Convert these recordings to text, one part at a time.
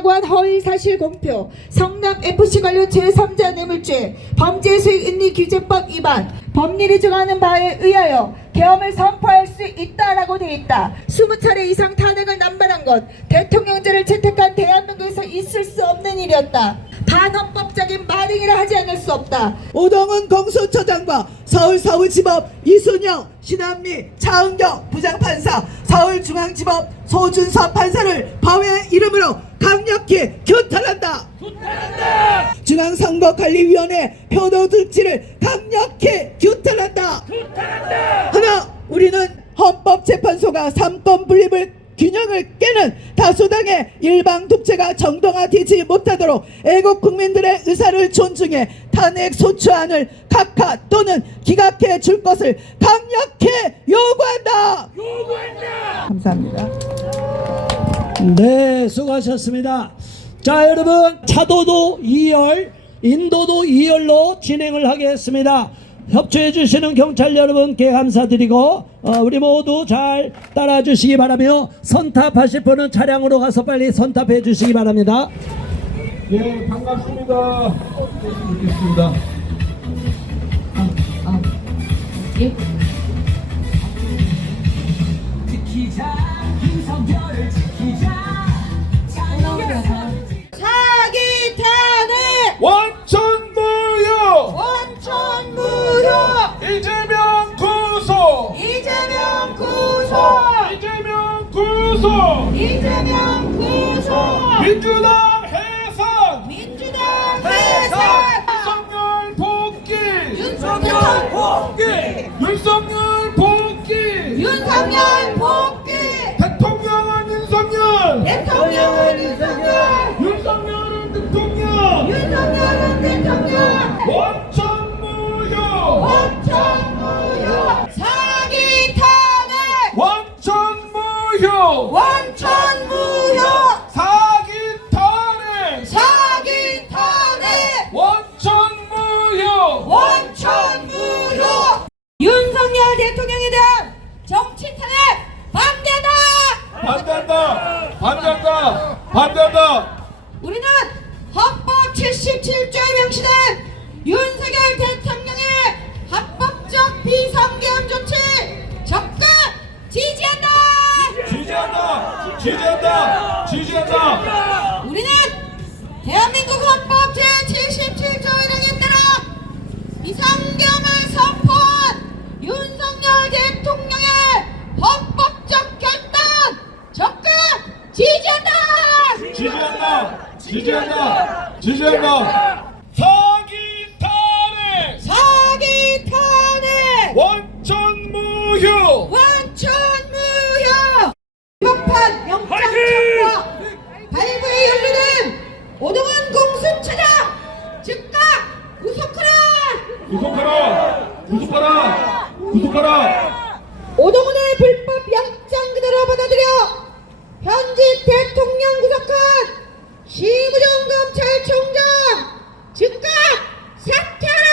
있다라고 한 허위 사실 공표, 성남 FC 관련 제3자 뇌물죄, 범죄 수익 은리 규제법 위반, 법률이 정하는 바에 의하여 계엄을 선포할 수 있다라고 되어 있다. 20차례 이상 탄핵을 남발한 것, 대통령제를 채택한 대한민국에서 있을 수 없는 일이었다. 반헌법적인 말행이라 하지 않을 수 없다. 오동훈 공수처장과 서울서울지법 이순영, 신한미, 차은경 부장판사, 서울중앙지법 소준섭 판사를 법의 이름으로 강력히 규탄한다. 중앙선거관리위원회 표도들지를 강력히 규탄한다. 하나, 우리는 헌법재판소가 삼권 분립을 균형을 깨는 다수당의 일방 독재가 정당화되지 못하도록 애국 국민들의 의사를 존중해 탄핵 소추안을 각하 또는 기각해 줄 것을 강력히 요구한다. 감사합니다. 네, 수고하셨습니다. 자, 여러분, 차도도 2열, 인도도 2열로 진행을 하겠습니다. 협조해 주시는 경찰 여러분께 감사드리고 어, 우리 모두 잘 따라 주시기 바라며 선탑하실 분은 차량으로 가서 빨리 선탑해 주시기 바랍니다. 예, 반갑습니다. 있습니다. 사기 민주당 해산! 민주당 해산 윤석열 복귀! 윤석열 복귀 윤석열 복귀! 윤석열 복귀 대통령은 윤석열! 대통령은 윤석열 우리는 헌법 77조에 명시된 윤석열 대통령의 합법적 비상계엄 조치 적극 지지한다 지지한다! 지지한다! 지지한다! 우리는 대한민국 헌법 제77조 1항에 따라 비상계엄을 선포한 윤석열 대통령의 헌법적 결단 적극 지지한다 지지한다! 지지한다! 지지한다! 사기 탄핵! 사기 탄핵 원 심우정 검찰총장 즉각 사퇴하라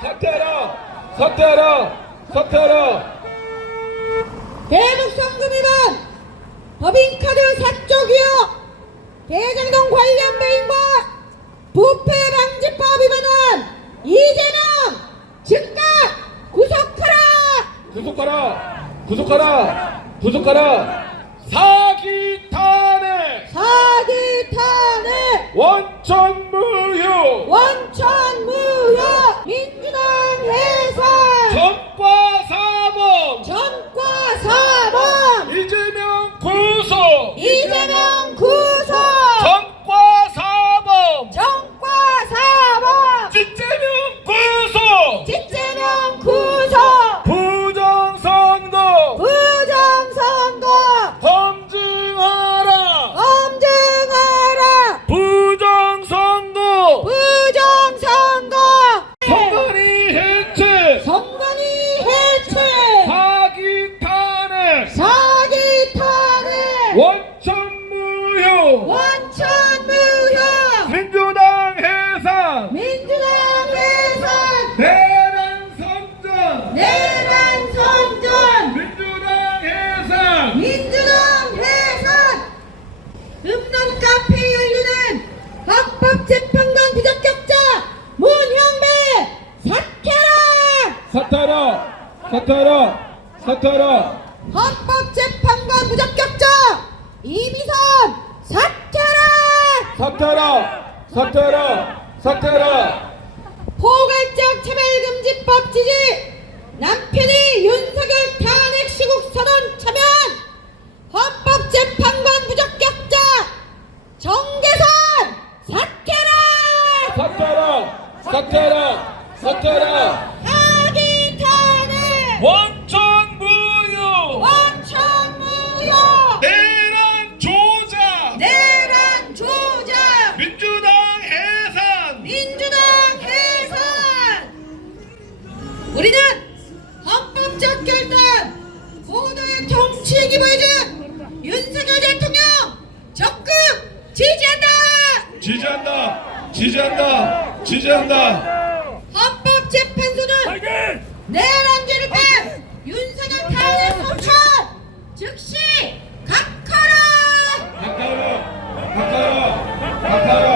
사퇴하라! 사퇴하라! 사퇴하라! 대북송금 위반 법인카드 사적 위협 대장동 관련 배임과 부패 방지법 위반한 이재명 즉각 구속하라 구속하라! 구속하라! 구속하라! 사기 탄핵! 사기 탄핵 원천 무효! 원천 사퇴하라! 사퇴하라! 헌법재판관 부적격자 이미선 사퇴하라! 사퇴하라! 사퇴하라! 사퇴하라! 포괄적 차별금지법 지지! 남편이 윤석열 탄핵 시국 선언 차면 헌법재판관 부적격자 정계선 사퇴하라! 사퇴하라! 사퇴하라! 사퇴하라 원천 무효 원천 무효 내란 조작! 내란 조작! 민주당 해산! 민주당 해산! 우리는 헌법적 결단 모두의 정치 기부해준 윤석열 대통령 적극 지지한다! 지지한다! 지지한다! 지지한다! 헌법재판소는 내란죄를 뺀 윤석열 탄핵 소천 즉시 각하라! 각하라! 각하라! 각하라!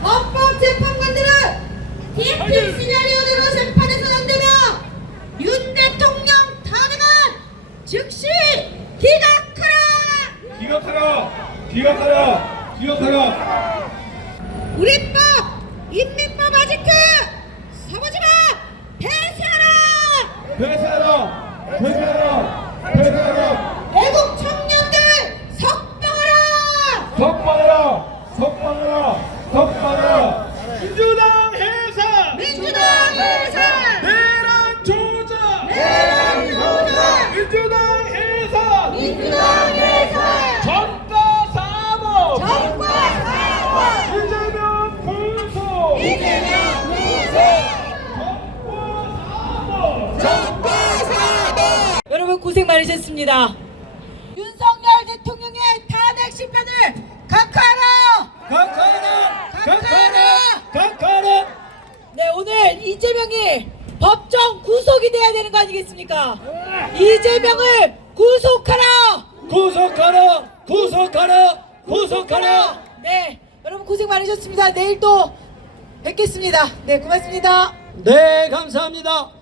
헌법 재판관들은 DP 시나리오대로 재판에서 안되며 윤 대통령 탄핵안 즉시 기각하라! 기각하라! 기각하라! 기각하라! 우리법 인민법 아지트 사고지마 폐쇄하라 폐쇄하라 폐쇄하라 폐쇄하라 애국 청년들 석방하라 석방하라 석방하라 석방하라 민주당 해산 민주당 해산 내란 조작 내란 조작 민주당 해산 민주당 해산 전가 사법 정과 사과 이재명 구속 이재명 구속 정과 사법 여러분 고생 많으셨습니다. 윤석열 대통령의 탄핵 심판을 각하하라. 각하라 각하하라. 각하라 네 오늘 이재명이 법정 구속이 돼야 되는 거 아니겠습니까? 이재명을 구속하라. 구속하라 구속하라 구속하라 네 여러분 고생 많으셨습니다. 내일 또 뵙겠습니다. 네 고맙습니다. 네 감사합니다